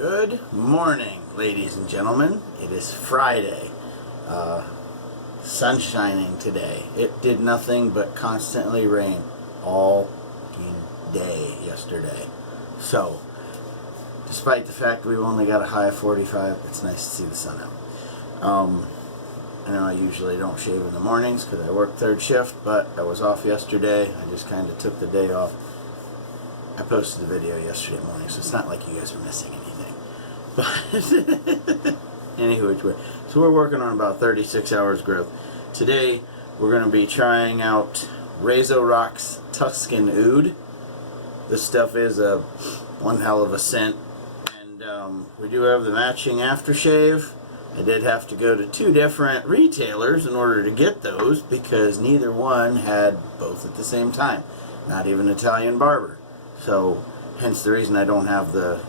Good morning, ladies and gentlemen. It is Friday. Sun shining today. It did nothing but constantly rain all day yesterday. So, despite the fact we've only got a high of 45, it's nice to see the sun out. I know I usually don't shave in the mornings because I work third shift, but I was off yesterday. I just kind of took the day off. I posted the video yesterday morning, so it's not like you guys are missing anything. But anywho, which way. So we're working on about 36 hours growth. Today we're going to be trying out Razorock's Tuscan Oud. This stuff is one hell of a scent, and we do have the matching aftershave. I did have to go to 2 different retailers in order to get those because neither one had both at the same time. Not even Italian Barber. So, hence the reason I don't have the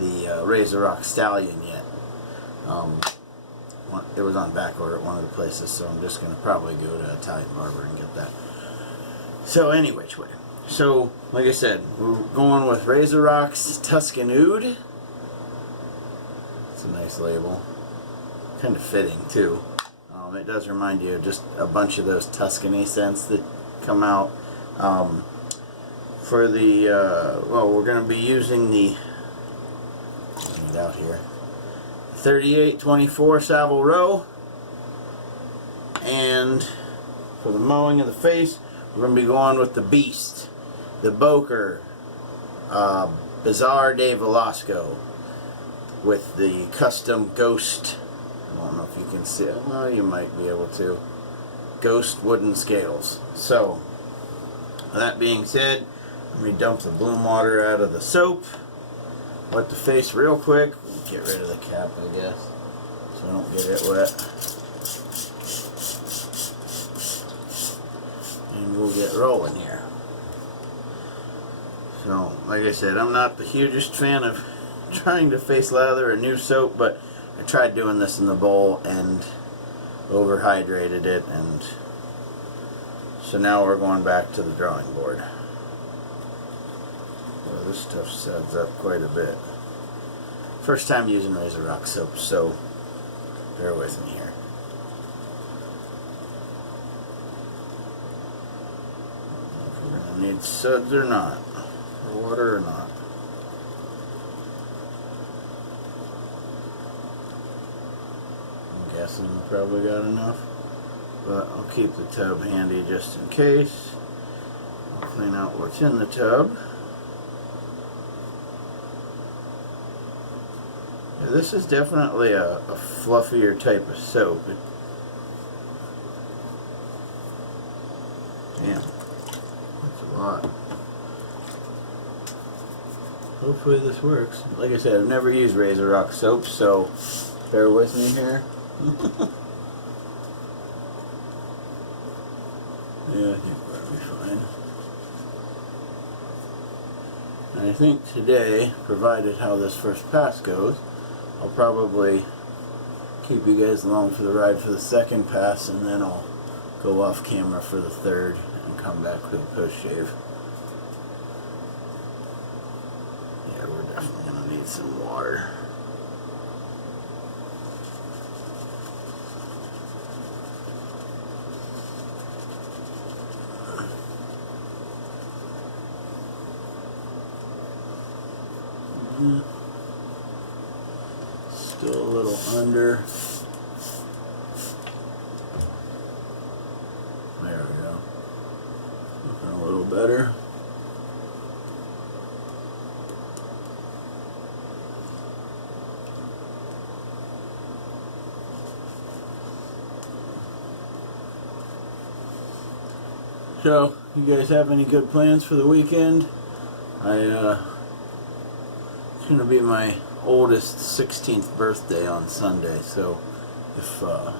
Razorock Stallion yet. It was on back order at one of the places, so I'm just going to probably go to Italian Barber and get that. So, anyway, so like I said, we're going with Razorock's Tuscan Oud. It's a nice label. Kind of fitting, too. It does remind you of just a bunch of those Tuscany scents that come out. For the, well, we're going to be using the, let me out here, 3824 Savile Row, and for the mowing of the face, we're going to be going with the Beast, the Boker, Bazar de Velasco, with the custom ghost, I don't know if you can see it, well, you might be able to, ghost wooden scales. So, that being said, let me dump the bloom water out of the soap, wet the face real quick, get rid of the cap I guess, so I don't get it wet, and we'll get rolling here. So, like I said, I'm not the hugest fan of trying to face lather a new soap, but I tried doing this in the bowl and overhydrated it, and so now we're going back to the drawing board. Well, this stuff suds up quite a bit. First time using Razorock soap, so bear with me here. If we're going to need suds or not, or water or not. I'm guessing we probably got enough, but I'll keep the tub handy just in case. I'll clean out what's in the tub. Yeah, this is definitely a fluffier type of soap. Damn, that's a lot. Hopefully this works. Like I said, I've never used Razorock soap, so bear with me here. Yeah, I think that'll be fine. And I think today, provided how this first pass goes, I'll probably keep you guys along for the ride for the second pass, and then I'll go off camera for the third and come back with a post shave. Yeah, we're definitely going to need some water. Still a little under. There we go. Looking a little better. So, you guys have any good plans for the weekend? It's going to be my oldest 16th birthday on Sunday, so if for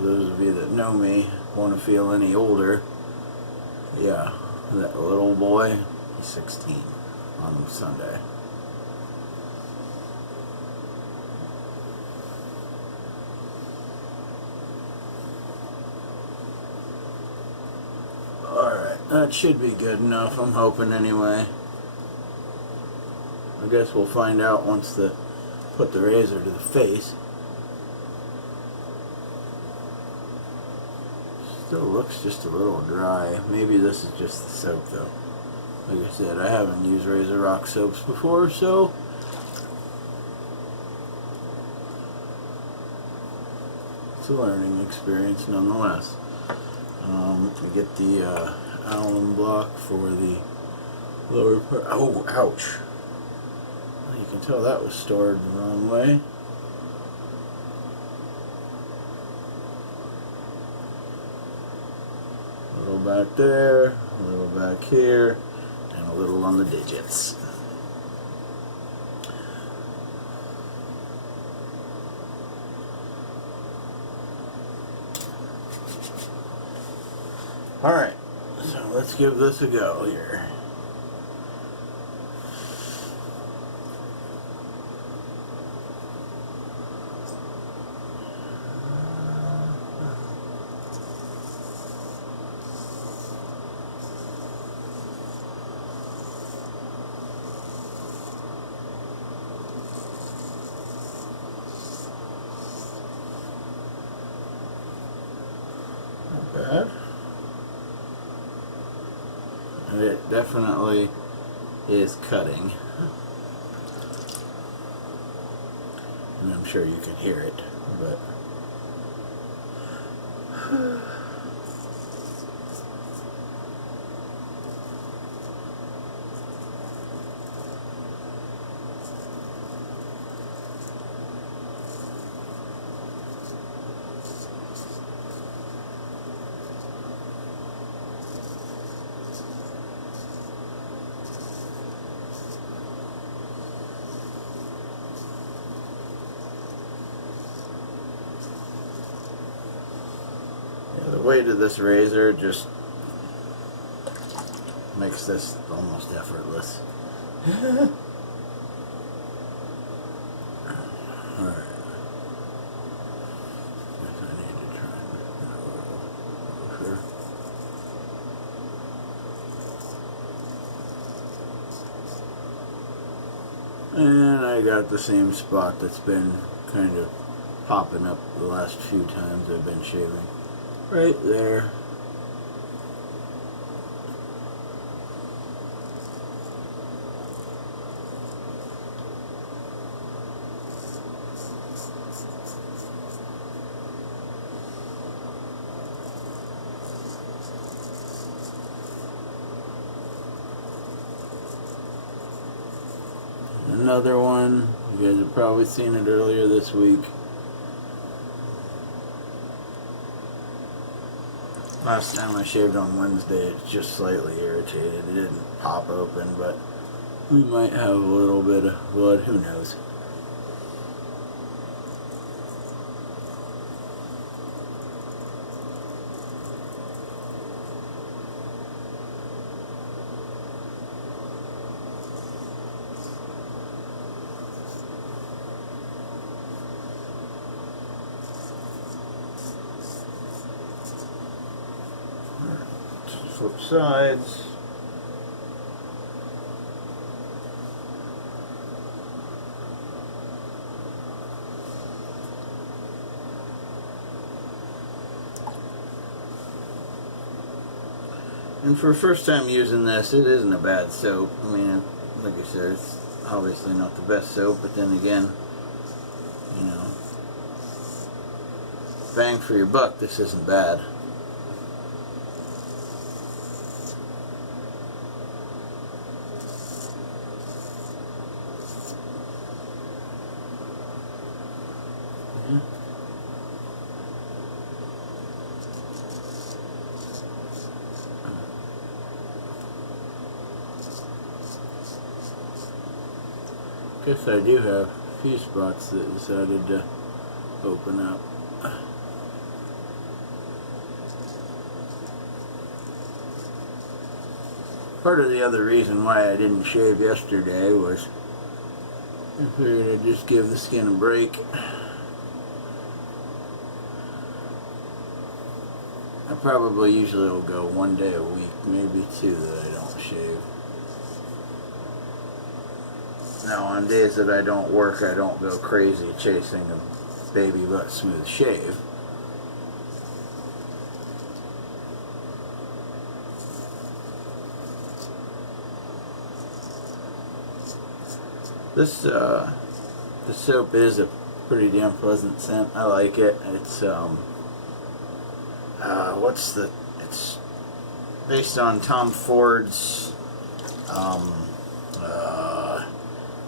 those of you that know me want to feel any older, yeah, that little boy, he's 16 on Sunday. Alright, that should be good enough, I'm hoping anyway. I guess we'll find out once put the razor to the face. Still looks just a little dry. Maybe this is just the soap though. Like I said, I haven't used Razorock soaps before, so it's a learning experience nonetheless. I get the alum block for the lower part. Oh, ouch. Well, you can tell that was stored the wrong way. A little back there, a little back here, and a little on the digits. Alright, so let's give this a go here. Not bad. It definitely is cutting, and I'm sure you can hear it, but the weight of this razor just makes this almost effortless. Alright. Guess I need to try and get a little closer. And I got the same spot that's been kind of popping up the last few times I've been shaving. Right there. Another one. You guys have probably seen it earlier this week. Last time I shaved on Wednesday, it's just slightly irritated. It didn't pop open, but we might have a little bit of blood. Who knows? Flip sides. And for first time using this, it isn't a bad soap. I mean, like I said, it's obviously not the best soap, but then again, you know, bang for your buck, this isn't bad. Guess I do have a few spots that decided to open up. Part of the other reason why I didn't shave yesterday was I figured I'd just give the skin a break. I probably usually will go one day a week, maybe two that I don't shave. Now, on days that I don't work, I don't go crazy chasing a baby butt smooth shave. This soap is a pretty damn pleasant scent. I like it. It's it's based on Tom Ford's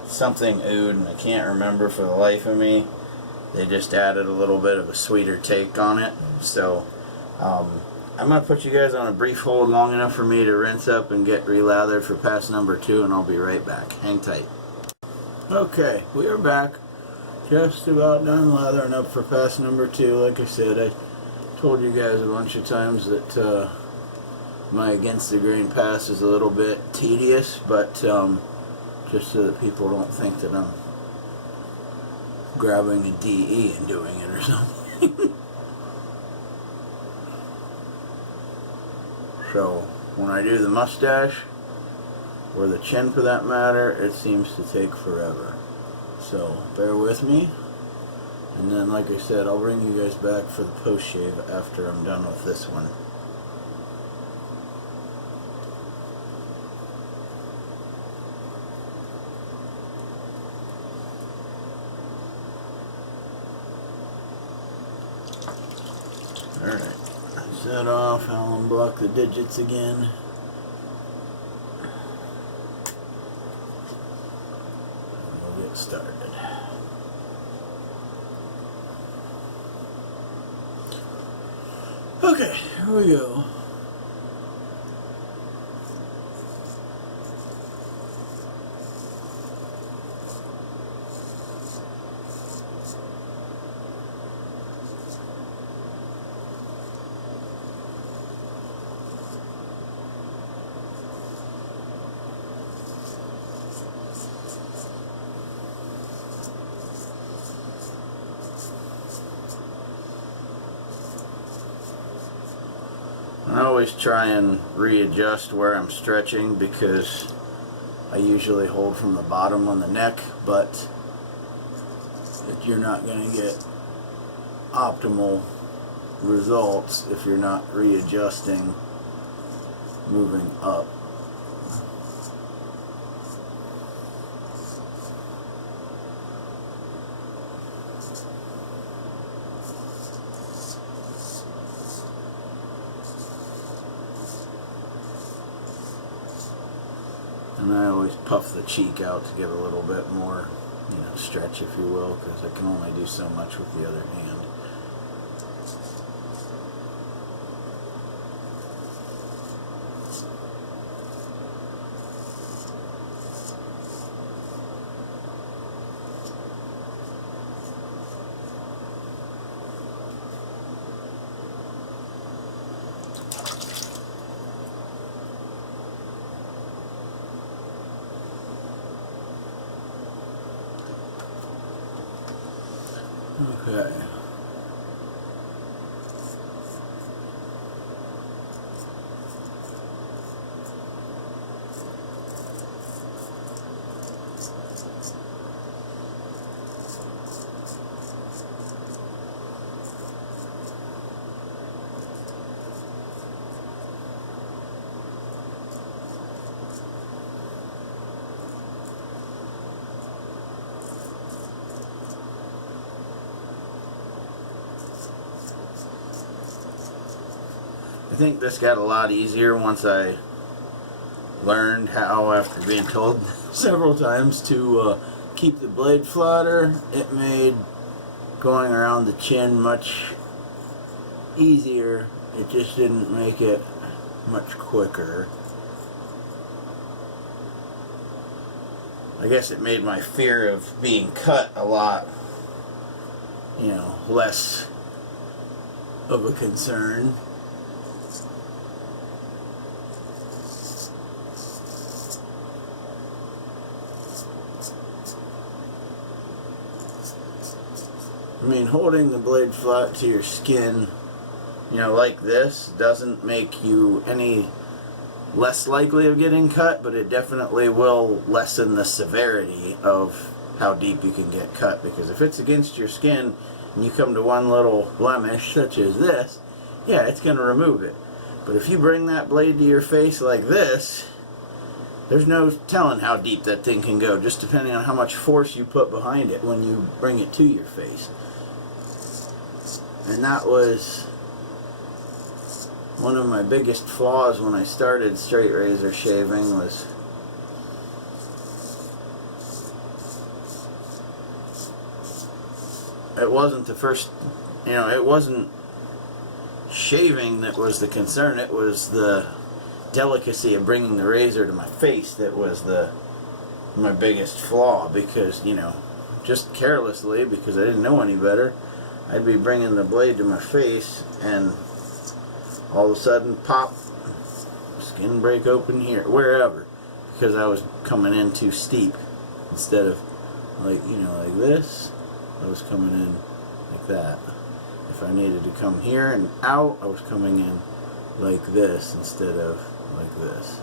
something oud, and I can't remember for the life of me. They just added a little bit of a sweeter take on it. So I'm going to put you guys on a brief hold long enough for me to rinse up and get relathered for pass number 2, and I'll be right back. Hang tight. Okay, we are back. Just about done lathering up for pass number 2. Like I said, I told you guys a bunch of times that my against the grain pass is a little bit tedious, but just so that people don't think that I'm grabbing a DE and doing it or something. So when I do the mustache, or the chin for that matter, it seems to take forever. So bear with me, and then like I said, I'll bring you guys back for the post shave after I'm done with this one. Alright, set off, I'll unblock the digits again. We'll get started. Okay, here we go. I always try and readjust where I'm stretching because I usually hold from the bottom on the neck, but you're not going to get optimal results if you're not readjusting moving up. And I always puff the cheek out to get a little bit more, stretch, if you will, because I can only do so much with the other hand. Okay. I think this got a lot easier once I learned how, after being told several times to keep the blade flatter. It made going around the chin much easier. It just didn't make it much quicker. I guess it made my fear of being cut a lot, less of a concern. I mean, holding the blade flat to your skin, like this, doesn't make you any less likely of getting cut, but it definitely will lessen the severity of how deep you can get cut, because if it's against your skin and you come to one little blemish such as this, yeah, it's going to remove it. But if you bring that blade to your face like this, there's no telling how deep that thing can go, just depending on how much force you put behind it when you bring it to your face. And that was one of my biggest flaws when I started straight razor shaving. Was it wasn't the first, it wasn't shaving that was the concern, it was the delicacy of bringing the razor to my face that was my biggest flaw, because, just carelessly, because I didn't know any better, I'd be bringing the blade to my face and all of a sudden pop, skin break open here, wherever, because I was coming in too steep. Instead of like this, I was coming in like that. If I needed to come here and out, I was coming in like this instead of like this.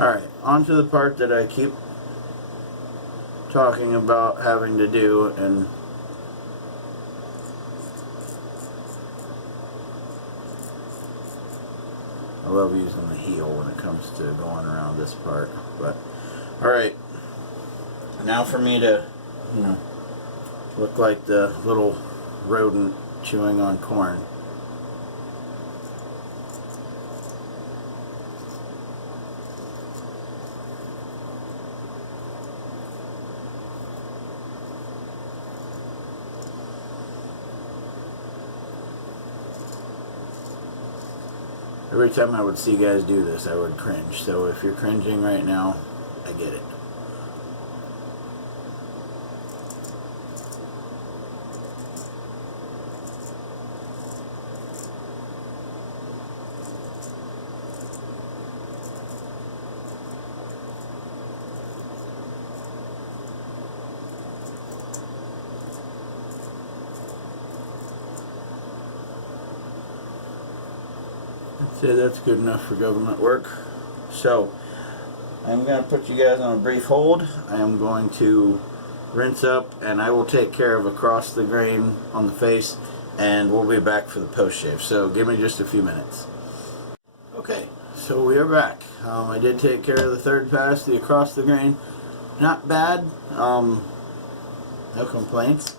Alright, on to the part that I keep talking about having to do, and I love using the heel when it comes to going around this part. But alright, now for me to look like the little rodent chewing on corn. Every time I would see guys do this, I would cringe. So if you're cringing right now, I get it. I'd say that's good enough for government work. So I'm going to put you guys on a brief hold. I am going to rinse up, and I will take care of across the grain on the face, and we'll be back for the post shave. So give me just a few minutes. Okay, so we are back. I did take care of the third pass, the across the grain. Not bad. No complaints.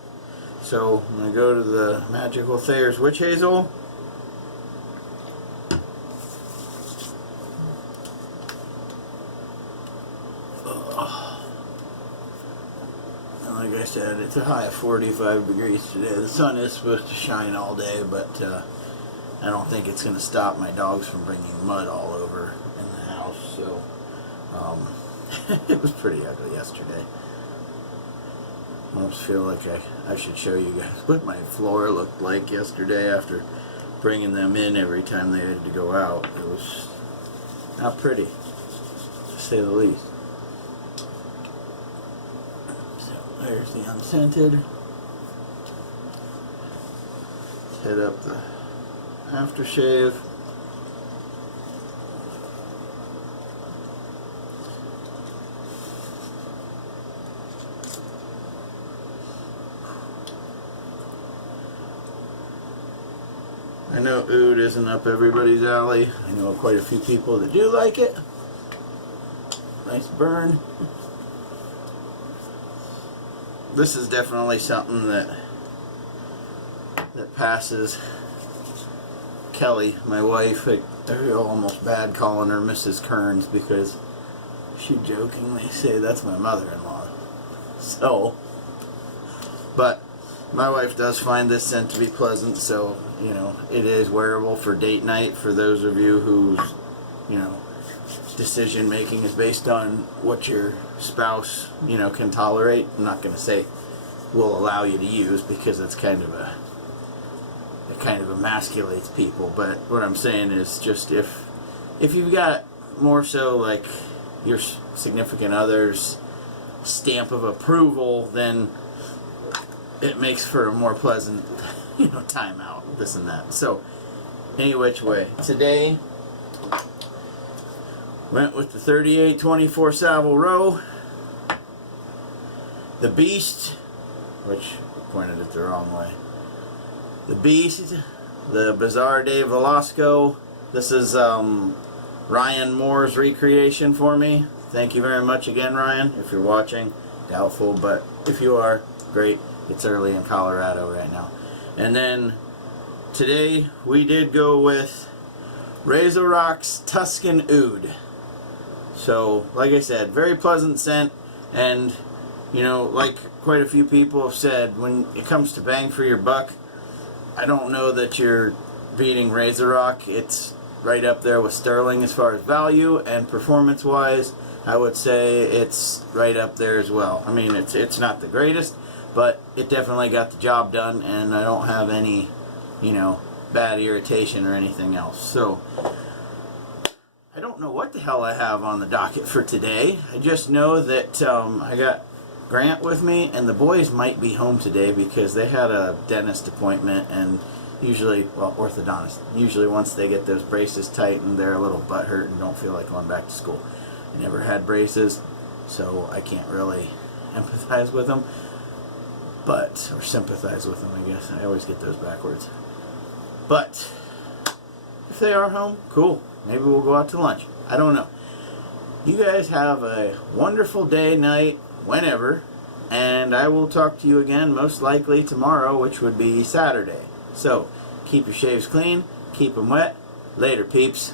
So I'm going to go to the Magical Thayer's Witch Hazel. Like I said, it's a high of 45 degrees today. The sun is supposed to shine all day, but I don't think it's going to stop my dogs from bringing mud all over in the house. So it was pretty ugly yesterday. I almost feel like I should show you guys what my floor looked like yesterday after bringing them in every time they had to go out. It was not pretty, to say the least. There's the unscented. Let's hit up the aftershave. I know oud isn't up everybody's alley. I know quite a few people that do like it. Nice burn. This is definitely something that passes Kelly, my wife. I feel almost bad calling her Mrs. Kearns, because she jokingly say that's my mother-in-law. So, but my wife does find this scent to be pleasant, so it is wearable for date night for those of you whose decision making is based on what your spouse can tolerate. I'm not going to say will allow you to use, because that's kind of it kind of emasculates people, but what I'm saying is, just if you've got more so like your significant other's stamp of approval, then it makes for a more pleasant you know, timeout, this and that. So, any which way. Today, went with the 38-24 Savile Row. The Beast, which pointed it the wrong way. The Beast, the Bazar de Velasco. This is Ryan Moore's recreation for me. Thank you very much again, Ryan, if you're watching. Doubtful, but if you are, great. It's early in Colorado right now. And then today we did go with Razorock's Tuscan Oud. So, like I said, very pleasant scent, and you know, like quite a few people have said, when it comes to bang for your buck, I don't know that you're beating Razorock. It's right up there with Sterling as far as value, and performance wise I would say it's right up there as well. I mean, it's not the greatest, but it definitely got the job done, and I don't have any, you know, bad irritation or anything else. So I don't know what the hell I have on the docket for today. I just know that I got Grant with me, and the boys might be home today because they had a dentist appointment, and usually, well, orthodontist, usually once they get those braces tightened, they're a little butthurt and don't feel like going back to school. I never had braces, so I can't really empathize with them, but, or sympathize with them, I guess. I always get those backwards. But if they are home, cool. Maybe we'll go out to lunch. I don't know. You guys have a wonderful day, night, whenever, and I will talk to you again most likely tomorrow, which would be Saturday. So keep your shaves clean, keep them wet. Later, peeps.